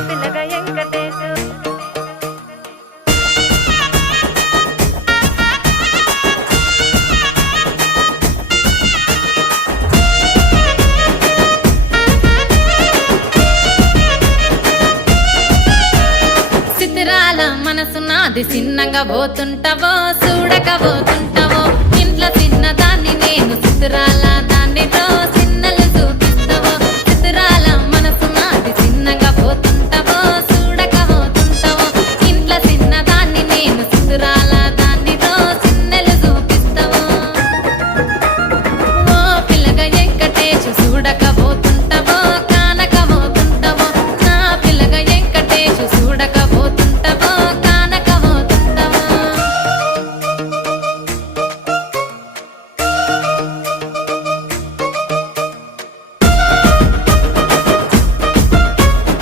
పిల్లగా వెంకటేశు చిత్రాల మనసు నాది చిన్నగా పోతుంటావో చూడక పోతుంటావో ఇంట్లో చిన్నదాన్ని నేను చిత్రాల